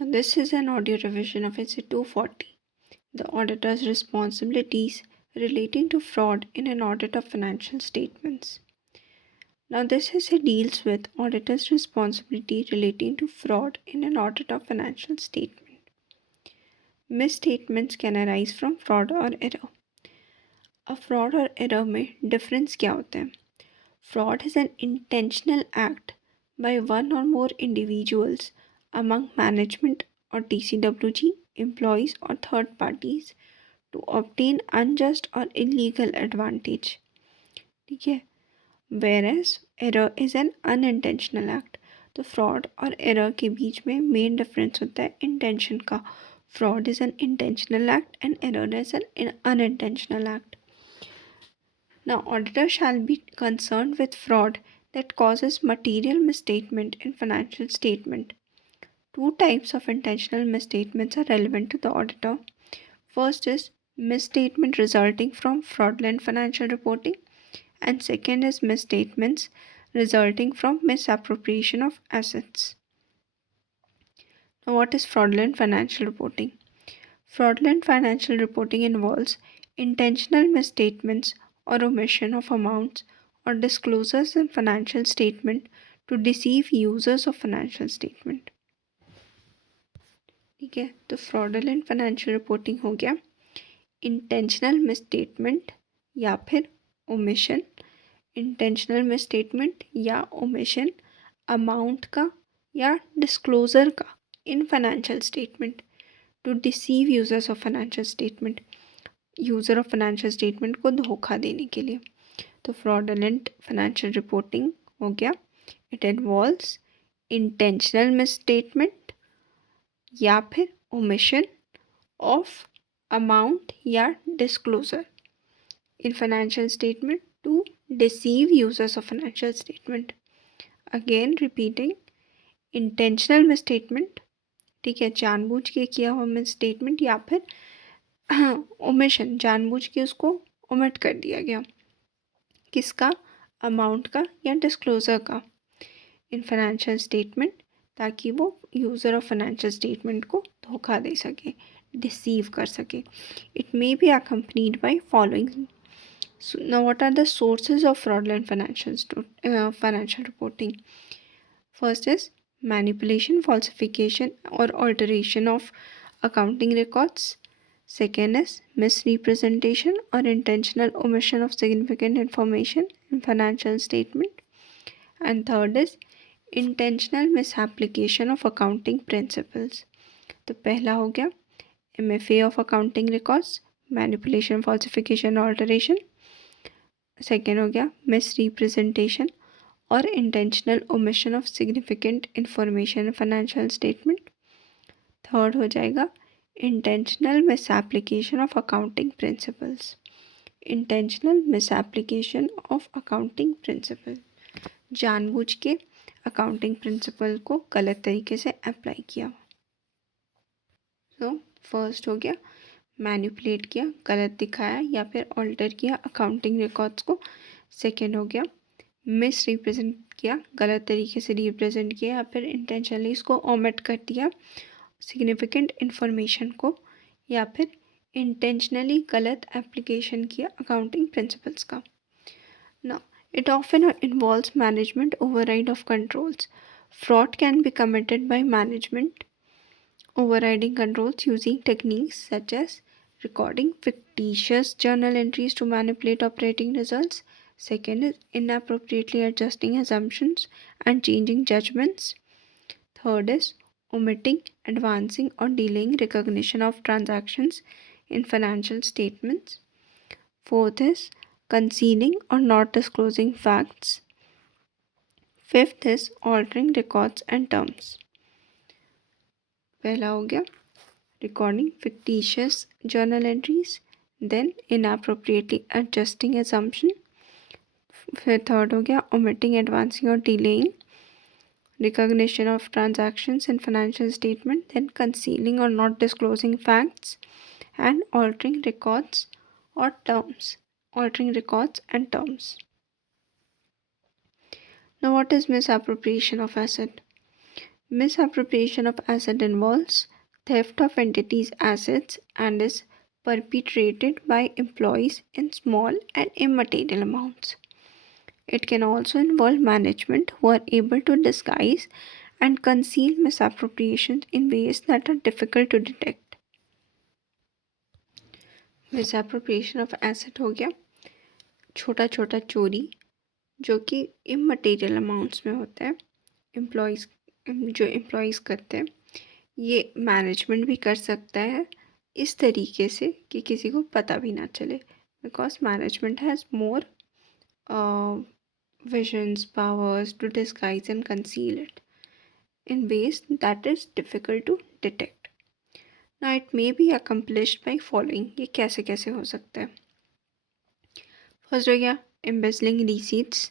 Now, this is an audio revision of SC 240, the auditor's responsibilities relating to fraud in an audit of financial statements. Now, this essay deals with auditor's responsibility relating to fraud in an audit of financial statement. Misstatements can arise from fraud or error. अब fraud और error में difference क्या होता है? Fraud is an intentional act by one or more individuals among management or TCWG employees or third parties to obtain unjust or illegal advantage. ठीक है. Whereas error is an unintentional act. तो fraud और error के बीच में main difference होता है intention का. Fraud is an intentional act and error is an unintentional act. Now, auditor shall be concerned with fraud that causes material misstatement in financial statement. Two types of intentional misstatements are relevant to the auditor. First is misstatement resulting from fraudulent financial reporting, and second is misstatements resulting from misappropriation of assets. Now, what is fraudulent financial reporting? Fraudulent financial reporting involves intentional misstatements or omission of amounts or disclosures in financial statement to deceive users of financial statement. ठीक है, तो fraudulent financial reporting हो गया intentional misstatement या फिर omission. Intentional misstatement या omission amount का या डिस्क्लोजर का in financial statement to deceive users of financial statement. User of financial statement को धोखा देने के लिए. तो फ्रॉडुलेंट फाइनेंशियल रिपोर्टिंग हो गया इट इन्वॉल्व्स इंटेंशनल मिसस्टेटमेंट या फिर ओमिशन ऑफ अमाउंट या disclosure in financial statement to deceive users of financial statement. Again repeating intentional misstatement, ठीक है, जानबूझ के किया हुआ मिसस्टेटमेंट या फिर ओमिशन, जानबूझ के उसको ओमिट कर दिया गया. किसका? अमाउंट का या डिस्क्लोजर का इन फाइनेंशियल स्टेटमेंट, ताकि वो यूज़र ऑफ फाइनेंशियल स्टेटमेंट को धोखा दे सके, डिसीव कर सके. It may be accompanied by following. Now what are the sources of fraudulent financial reporting? First is manipulation, falsification और alteration of accounting records. Second is misrepresentation or intentional omission of significant information in financial statement. And third is intentional misapplication of accounting principles. तो पहला हो गया MFA of accounting records, manipulation, falsification, alteration. Second हो गया misrepresentation और intentional omission of significant information in financial statement. Third हो जाएगा intentional misapplication of accounting principles. Intentional misapplication of accounting principle, जानबूझ के अकाउंटिंग प्रिंसिपल को गलत तरीके से अप्लाई किया. तो फर्स्ट हो गया मैनिपुलेट किया, गलत दिखाया या फिर ऑल्टर किया अकाउंटिंग रिकॉर्ड्स को. सेकेंड हो गया मिस रिप्रेजेंट किया, गलत तरीके से रिप्रेजेंट किया या फिर इंटेंशनली इसको ओमिट कर दिया सिग्निफिकेंट इन्फॉर्मेशन को, या फिर इंटेंशनली गलत एप्लीकेशन किया अकाउंटिंग प्रिंसिपल्स का. ना it often involves management override of controls. Fraud can be committed by management overriding controls using techniques such as recording fictitious journal entries to manipulate operating results. Second is inappropriately adjusting assumptions and changing judgments. Third is omitting, advancing, or delaying recognition of transactions in financial statements. Fourth is concealing or not disclosing facts. Fifth is altering records and terms. पहला हो गया recording fictitious journal entries, then inappropriately adjusting assumption. फिर third हो गया omitting, advancing or delaying recognition of transactions in financial statement, then concealing or not disclosing facts, and altering records or terms. Altering records and terms. Now, what is misappropriation of asset? Misappropriation of asset involves theft of entities' assets and is perpetrated by employees in small and immaterial amounts. It can also involve management who are able to disguise and conceal misappropriations in ways that are difficult to detect. Misappropriation of asset हो गया छोटा छोटा चोरी जो कि immaterial amounts में होता है, एम्प्लॉयज़ जो एम्प्लॉयज़ करते हैं। ये मैनेजमेंट भी कर सकता है इस तरीके से कि किसी को पता भी ना चले, because management has more visions, powers to disguise and conceal it in ways that is difficult to detect. Now it may be accomplished by following. ये कैसे कैसे हो सकता है? फर्स्ट हो गया embezzling receipts.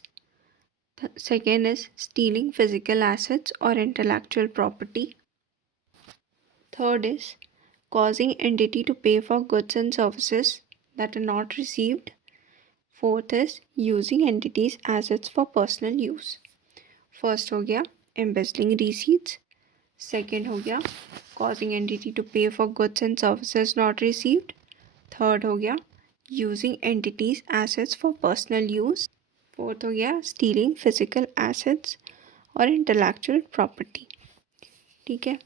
Second is stealing physical assets or intellectual property. Third is causing entity to pay for goods and services that are not received. Fourth is using entities' assets for personal use. First हो गया embezzling receipts. Second हो गया causing entity to pay for goods and services not received. Third हो गया using entities assets for personal use. Fourth हो गया stealing physical assets और intellectual property. ठीक है,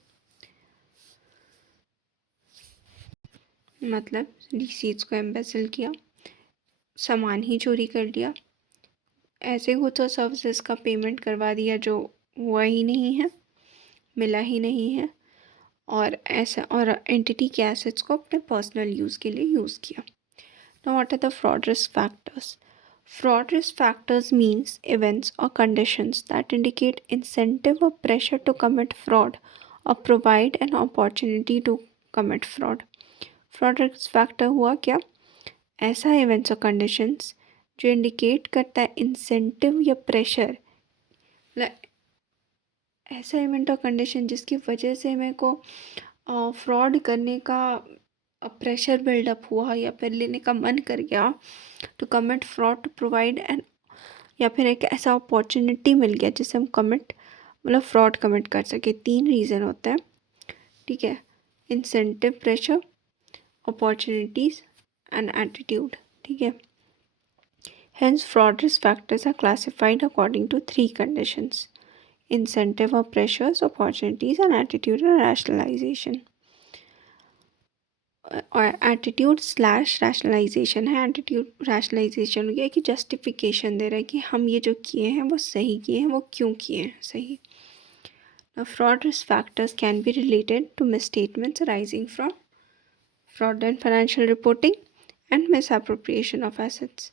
मतलब receipts को embezzle किया, सामान ही चोरी कर लिया, ऐसे गुड्स और सर्विसेज का पेमेंट करवा दिया जो हुआ ही नहीं है, मिला ही नहीं है, और ऐसा और एंटिटी के एसेट्स को अपने पर्सनल यूज़ के लिए यूज़ किया. Now what are the fraud risk factors? Fraud risk factors means events or conditions that indicate incentive or pressure to commit fraud or provide an opportunity to commit fraud. Fraud risk factor हुआ क्या? ऐसा events और conditions जो indicate करता है incentive या pressure, ऐसा event और कंडीशन जिसकी वजह से मेरे को फ्रॉड करने का प्रेशर बिल्डअप हुआ या फिर लेने का मन कर गया to commit fraud to provide and, या फिर एक ऐसा अपॉर्चुनिटी मिल गया जिससे हम कमिट मतलब फ्रॉड कमिट कर सके. तीन रीज़न होते हैं. ठीक है, incentive, pressure, opportunities and attitude. ठीक है, hence fraud risk factors are classified according to three conditions: incentive or pressures, opportunities and attitude and rationalization. और एटीट्यूड स्लैश रैशनलाइजेशन है. एटीट्यूड रैशनलाइजेशन हो गया कि जस्टिफिकेशन दे रहा है कि हम ये जो किए हैं वो सही किए हैं, वो क्यों किए हैं सही. Now, fraud risk factors can be related to misstatements arising from fraudulent financial reporting and misappropriation of assets.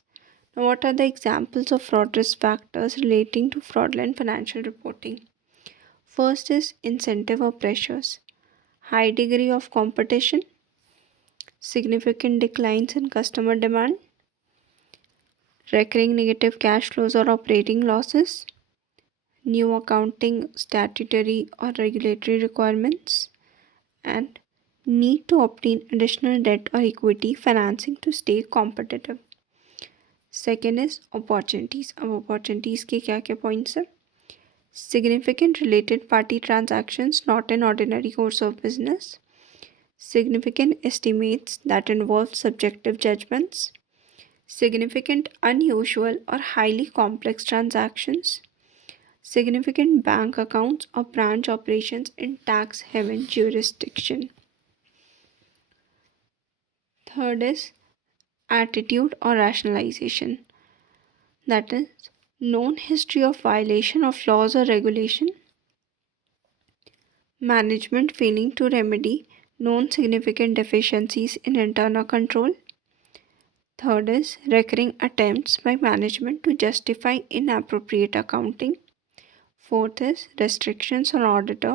Now, what are the examples of fraud risk factors relating to fraudulent financial reporting? First is incentive or pressures, high degree of competition, significant declines in customer demand, recurring negative cash flows or operating losses, new accounting, statutory or regulatory requirements, and need to obtain additional debt or equity financing to stay competitive. Second is opportunities. अब opportunities के क्या क्या points हैं? Significant related party transactions not in ordinary course of business, significant estimates that involve subjective judgments, significant unusual or highly complex transactions, significant bank accounts or branch operations in tax haven jurisdiction. Third is attitude or rationalization, that is known history of violation of laws or regulation, management failing to remedy known significant deficiencies in internal control. Third is recurring attempts by management to justify inappropriate accounting. Fourth is restrictions on auditor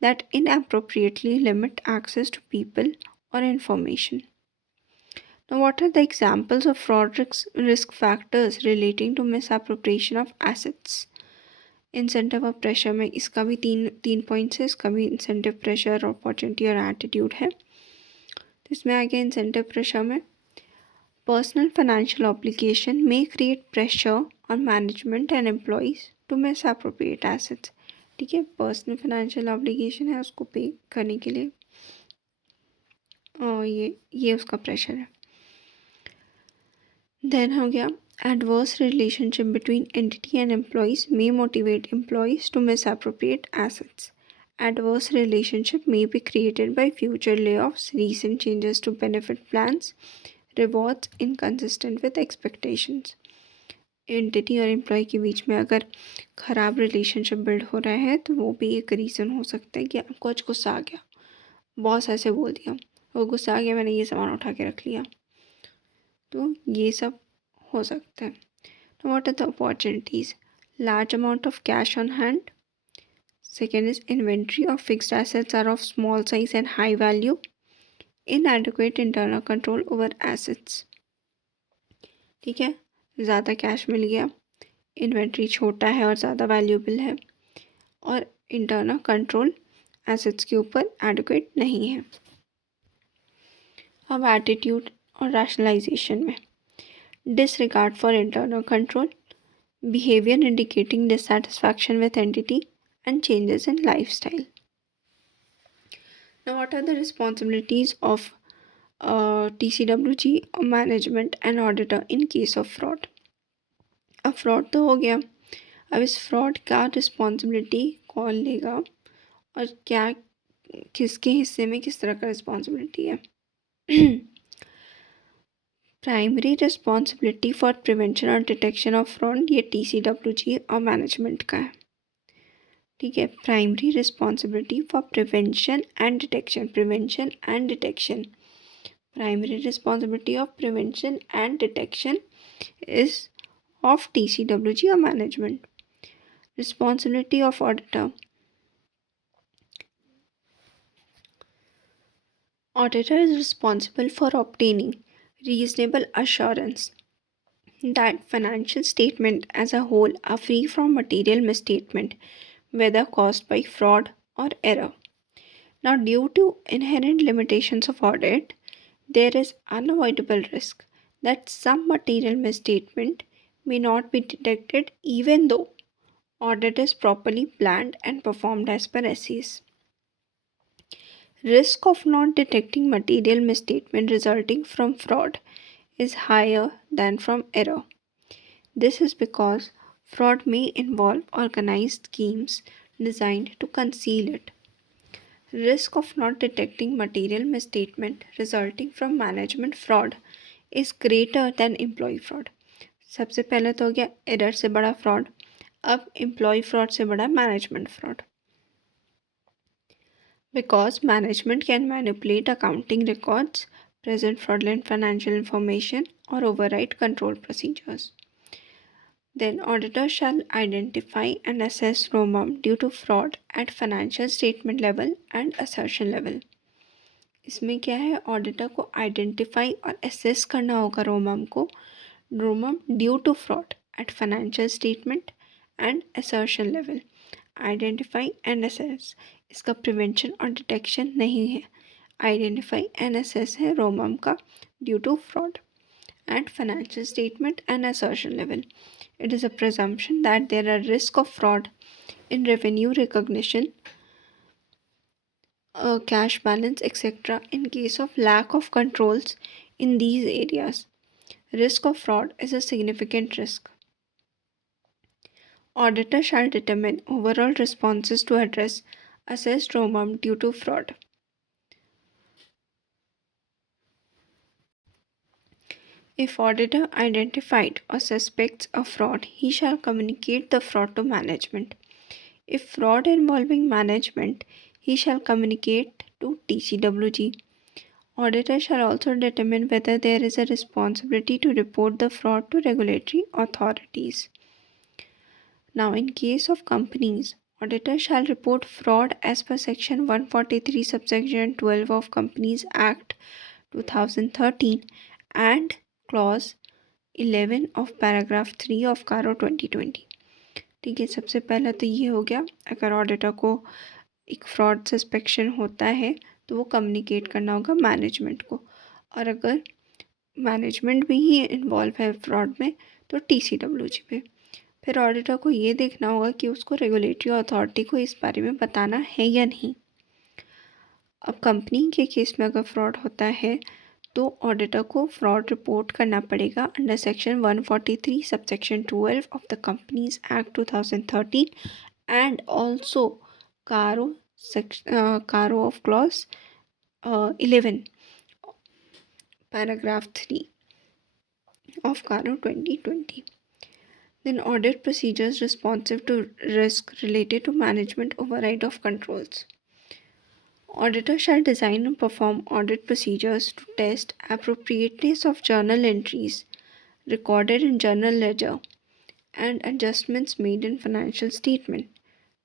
that inappropriately limit access to people or information. Now, what are the examples of fraud risk factors relating to misappropriation of assets? Incentive और pressure में इसका भी तीन points है. इसका भी incentive, pressure, opportunity और attitude है. तो इसमें आ गया इंसेंटिव प्रेशर में personal financial obligation may create pressure on management and employees to misappropriate assets. ठीक है, पर्सनल फाइनेंशियल ऑब्लिगेशन है उसको पे करने के लिए, और ये उसका प्रेशर है। देन हो गया adverse relationship between entity and employees may motivate employees to misappropriate assets. Adverse relationship may be created by future layoffs, recent changes to benefit plans, rewards inconsistent with expectations. Entity और employ के बीच में अगर ख़राब relationship build हो रहा है तो वो भी एक रीज़न हो सकता है कि आपको आज गुस्सा आ गया, बॉस ऐसे बोल दिया, वो गुस्सा आ गया, मैंने ये सामान उठा के रख लिया, तो ये सब हो सकता है। तो what are the opportunities? Large amount of cash on hand. Second is inventory of fixed assets are of small size and high value. Inadequate internal control over assets. ठीक है, ज़्यादा कैश मिल गया, इन्वेंट्री छोटा है और ज़्यादा वैल्यूएबल है, और इंटरनल कंट्रोल एसेट्स के ऊपर एडिक्वेट नहीं है। अब एटीट्यूड और रैशनलाइजेशन में disregard for internal control, behaviour indicating dissatisfaction with entity and changes in lifestyle. Now, what are the responsibilities of TCWG or management and auditor in case of fraud? अब fraud तो हो गया, अब इस fraud का responsibility कौन लेगा और क्या किसके हिस्से में किस तरह का रिस्पॉन्सिबिलिटी है? प्राइमरी रिस्पॉन्सिबिलिटी फॉर प्रिवेंशन और डिटेक्शन ऑफ फ्रॉड ये TCWG और मैनेजमेंट का है। ठीक है, primary responsibility for prevention and detection, primary responsibility of prevention and detection is of TCWG और management. Responsibility of auditor, auditor is responsible for obtaining reasonable assurance that financial statements as a whole are free from material misstatement, whether caused by fraud or error. Now, due to inherent limitations of audit, there is unavoidable risk that some material misstatement may not be detected even though audit is properly planned and performed as per SEs. Risk of not detecting material misstatement resulting from fraud is higher than from error. This is because fraud may involve organized schemes designed to conceal it. Risk of not detecting material misstatement resulting from management fraud is greater than employee fraud. सबसे पहले तो हो गया error से बड़ा fraud, अब employ fraud से बड़ा management fraud. Because management can manipulate accounting records, present fraudulent financial information, or override control procedures. Then auditor shall identify and assess ROMAM due to fraud at financial statement level and assertion level. इसमें क्या है, auditor को identify और assess करना होगा ROMM due to fraud at financial statement and assertion level. Identify and assess, इसका prevention और detection नहीं है. आइडेंटिफाई एंड असेस है रोमम का due to fraud at financial statement and assertion level. It is a presumption that there are risk of fraud in revenue recognition, cash balance, etc. in case of lack of controls in these areas. Risk of fraud is a significant risk. Auditor shall determine overall responses to address assessed ROMAM due to fraud. If auditor identified or suspects a fraud, he shall communicate the fraud to management. If fraud involving management, he shall communicate to TCWG. Auditor shall also determine whether there is a responsibility to report the fraud to regulatory authorities. Now, in case of companies, auditor shall report fraud as per section 143 subsection 12 of Companies Act 2013 and clause 11 of paragraph 3 of CARO 2020. ठीक है, सबसे पहला तो ये हो गया, अगर auditor को एक फ्रॉड सस्पेक्शन होता है तो वो कम्युनिकेट करना होगा मैनेजमेंट को, और अगर मैनेजमेंट भी ही इन्वॉल्व है फ्रॉड में तो TCWG पे. फिर ऑडिटर को ये देखना होगा कि उसको रेगुलेटरी अथॉरिटी को इस बारे में बताना है या नहीं। अब कंपनी के केस में अगर फ्रॉड होता है तो ऑडिटर को फ्रॉड रिपोर्ट करना पड़ेगा under section 143 subsection 12 of the companies act 2013 and also CARO of clause 11 paragraph 3 of CARO 2020. Then audit procedures responsive to risk related to management override of controls. Auditor shall design and perform audit procedures to test appropriateness of journal entries recorded in journal ledger and adjustments made in financial statement.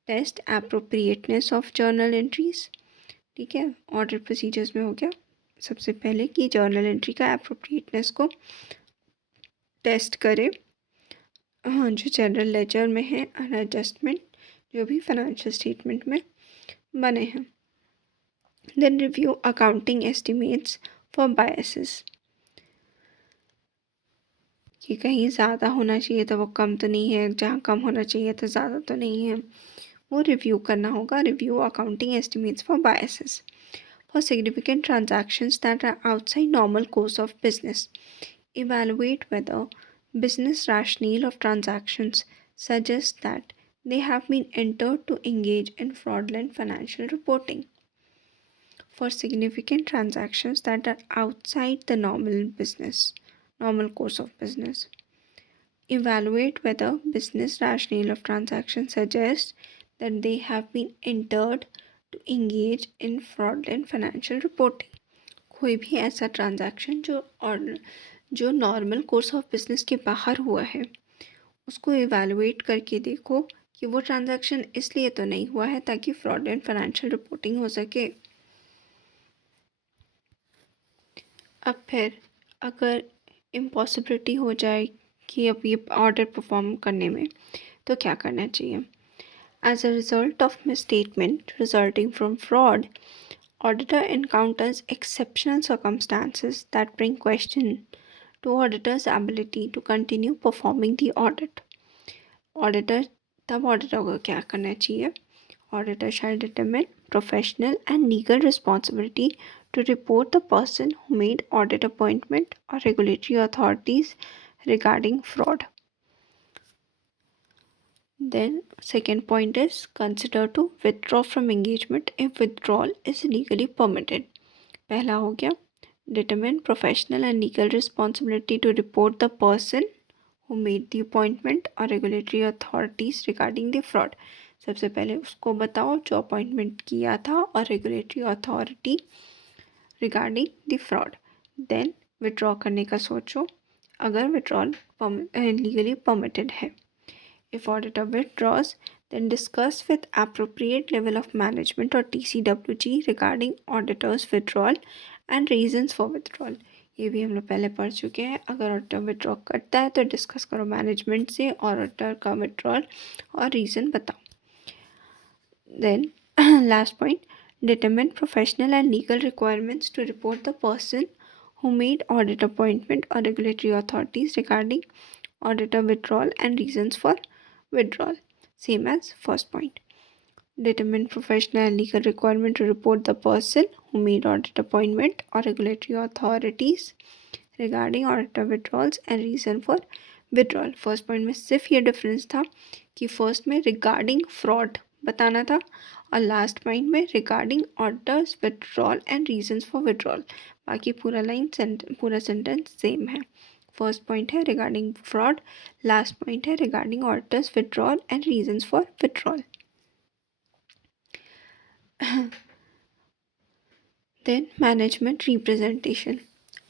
Test appropriateness of journal entries. ठीक है, audit procedures में हो गया सबसे पहले कि journal entry का appropriateness को टेस्ट करे, हाँ, जो जनरल लेजर में है और एडजस्टमेंट जो भी फाइनेंशियल स्टेटमेंट में बने हैं। Then review accounting estimates for biases, कि कहीं ज़्यादा होना चाहिए तो वो कम तो नहीं है, जहाँ कम होना चाहिए तो ज़्यादा तो नहीं है, वो रिव्यू करना होगा। Review accounting estimates for biases for significant transactions that are outside normal course of business. Evaluate whether business rationale of transactions suggests that they have been entered to engage in fraudulent financial reporting. For significant transactions that are outside the normal course of business. Evaluate whether business rationale of transactions suggests that they have been entered to engage in fraudulent financial reporting. कोई भी ऐसा transaction जो normal course of business के बाहर हुआ है उसको evaluate करके देखो कि वो ट्रांजैक्शन इसलिए तो नहीं हुआ है ताकि फ्रॉड एंड फाइनेंशियल रिपोर्टिंग हो सके। अब फिर अगर इम्पॉसिबिलिटी हो जाए कि अब ये ऑर्डर परफॉर्म करने में तो क्या करना चाहिए। As a result of misstatement resulting from fraud, auditor encounters exceptional circumstances that bring question to auditor's ability to continue performing the audit. Auditor को क्या करना चाहिए? Auditor shall determine professional and legal responsibility to report the person who made audit appointment or regulatory authorities regarding fraud. Then second point is consider to withdraw from engagement if withdrawal is legally permitted. पहला हो गया determine professional and legal responsibility to report the person who made the appointment or regulatory authorities regarding the fraud. सबसे पहले उसको बताओ जो appointment किया था और regulatory authority regarding the fraud. Then withdraw करने का सोचो अगर विड्रॉल लीगली परमिटेड है। If auditor withdraws, then discuss with appropriate level of management or TCWG regarding auditor's withdrawal and reasons for withdrawal. ये भी हम लोग पहले पढ़ चुके हैं। अगर ऑडिटर विड्रॉ करता है तो डिस्कस करो मैनेजमेंट से, ऑडिटर का विड्रॉल और रीज़न बताओ। Then last point, determine professional and legal requirements to report the person who made audit appointment or regulatory authorities regarding auditor withdrawal and reasons for withdrawal. Same as first point. Determine professional and legal requirement to report the person who made audit appointment or regulatory authorities regarding auditor withdrawals and reason for withdrawal. First point में सिर्फ ये difference था कि first में regarding fraud बताना था और last point में regarding auditors withdrawal and reasons for withdrawal. बाकी पूरा पूरा सेंटेंस सेम है। फर्स्ट पॉइंट है रिगार्डिंग फ्रॉड, लास्ट पॉइंट है regarding auditors withdrawal and reasons for withdrawal. Then management representation.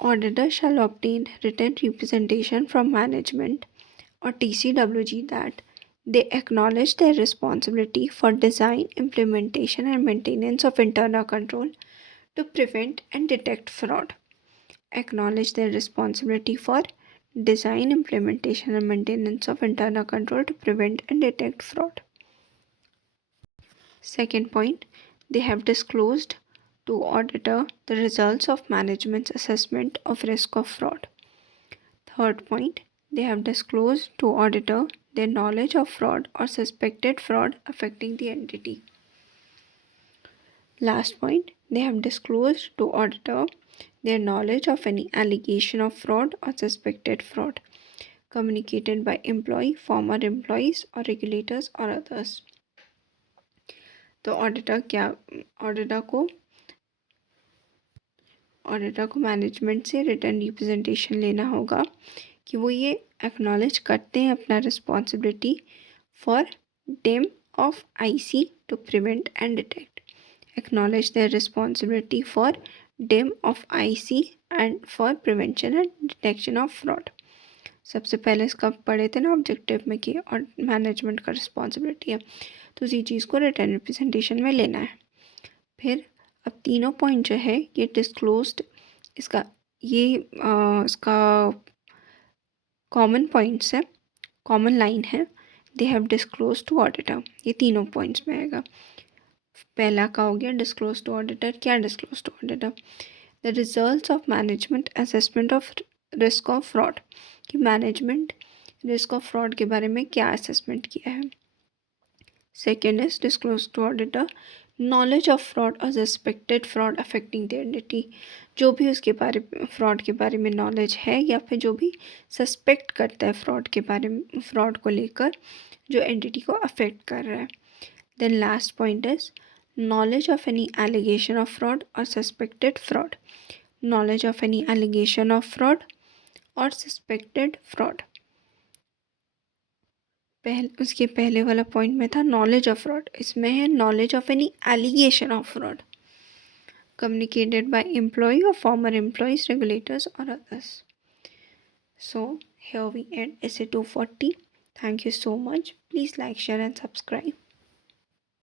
Auditor shall obtain written representation from management or TCWG that they acknowledge their responsibility for design, implementation and maintenance of internal control to prevent and detect fraud. Acknowledge their responsibility for design, implementation and maintenance of internal control to prevent and detect fraud. Second point, they have disclosed to auditor the results of management's assessment of risk of fraud. Third point, they have disclosed to auditor their knowledge of fraud or suspected fraud affecting the entity. Last point, they have disclosed to auditor their knowledge of any allegation of fraud or suspected fraud communicated by employee, former employees or regulators or others. तो auditor को management से written representation लेना होगा कि वो ये acknowledge करते हैं अपना responsibility for DIM of IC to prevent and detect. Acknowledge their responsibility for DIM of IC and for prevention and detection of fraud. सबसे पहले इसका पढ़े थे ना ऑब्जेक्टिव में कि और मैनेजमेंट का रिस्पॉन्सिबिलिटी है, तो इसी चीज़ को रिटर्न रिप्रेजेंटेशन में लेना है. फिर अब तीनों पॉइंट जो है ये डिस्क्लोज्ड, इसका कॉमन पॉइंट्स है, कॉमन लाइन है. They have disclose to auditor, ये तीनों पॉइंट्स में आएगा. पहला का हो गया डिस्क्लोज टू ऑडिटर. क्या disclose to auditor? The results of management assessment of risk of fraud, कि मैनेजमेंट रिस्क ऑफ फ्रॉड के बारे में क्या असेसमेंट किया है. Second is disclose to auditor knowledge of fraud और suspected fraud affecting the entity. जो भी उसके फ्रॉड के बारे में नॉलेज है या फिर जो भी सस्पेक्ट करता है फ्रॉड को लेकर जो एंटिटी को अफेक्ट कर रहा है. Then last point is knowledge of any allegation of fraud और suspected fraud. Knowledge of any allegation of fraud और सस्पेक्टेड फ्रॉड. उसके पहले वाला पॉइंट में था नॉलेज ऑफ फ्रॉड, इसमें है knowledge of any allegation of fraud communicated by employee or former employees, regulators or others. So here we end essay 240. Thank you so much. Please like, share and subscribe.